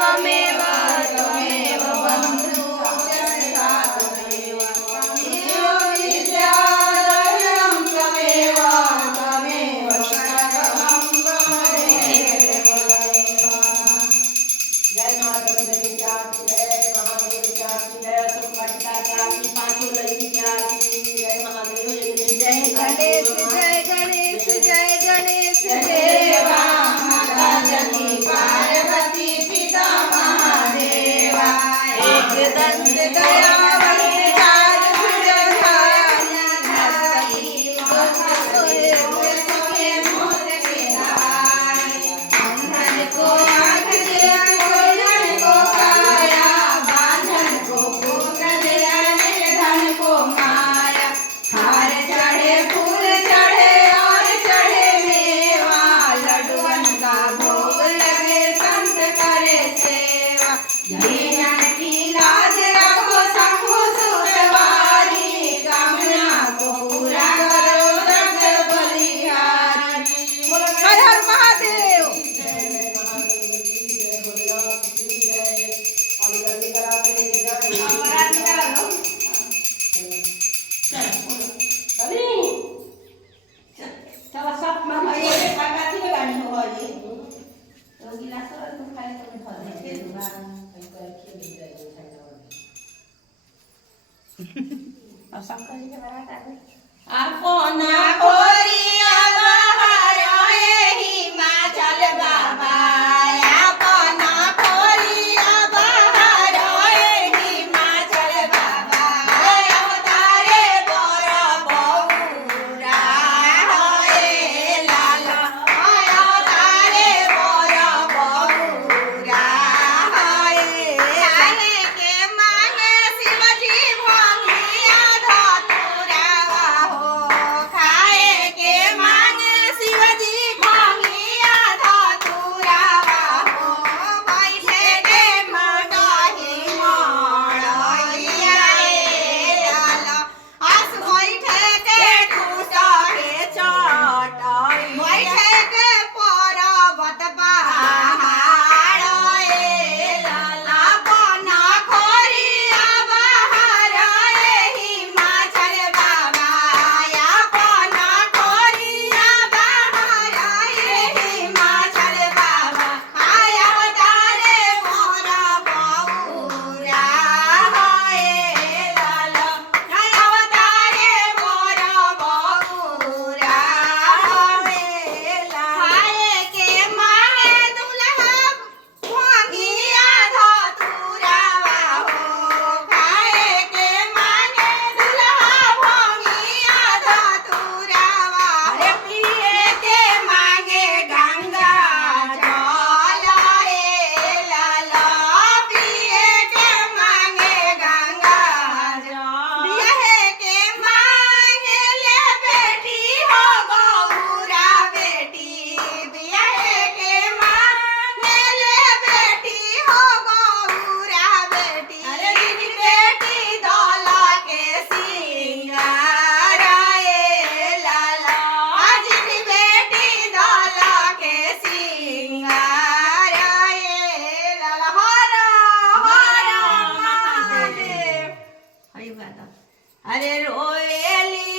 त्वमेव त्वमेव बन्धु साथ त्वमेव विद्याधरं त्वमेव त्वमेव सर्वं त्वमेव। जय माता दी की जय महादेव की जय सुखमटिका की पांचों लड़की की जय महादेव जय गणेश जय गणेश जय गणेश देवा माता जनी पार्वती पिता महादेवा एक दंत दयावंत चार भुजधारी हस्ती सोए सोए मोर के धारी अंधन को आँख दे कोढ़न को काया बांधन को पुत्र दे निर्धन को माया हार चढ़े फूल चढ़े और चढ़े मेवा लड्डुअन का भोग लगे संत करे सेवा दीनन की लाज रखो शंभु सुतवारी कामना को पूरा करो जग बलिहारी। हर हर महादेव। चला सब मामा ये काका थी गाड़ी हो ये तो गिलास और तुम खाए तो मैं धर दे दूंगा कहीं कर के मिल जाएगा खाएगा और शंकर जी के बारे में आपको ना कोरिया बाहर ही हिमाचल बाबा आपको ना कोरिया बाहर हिमाचल बाबा अवतारे बोर बहुरा अरे रोएली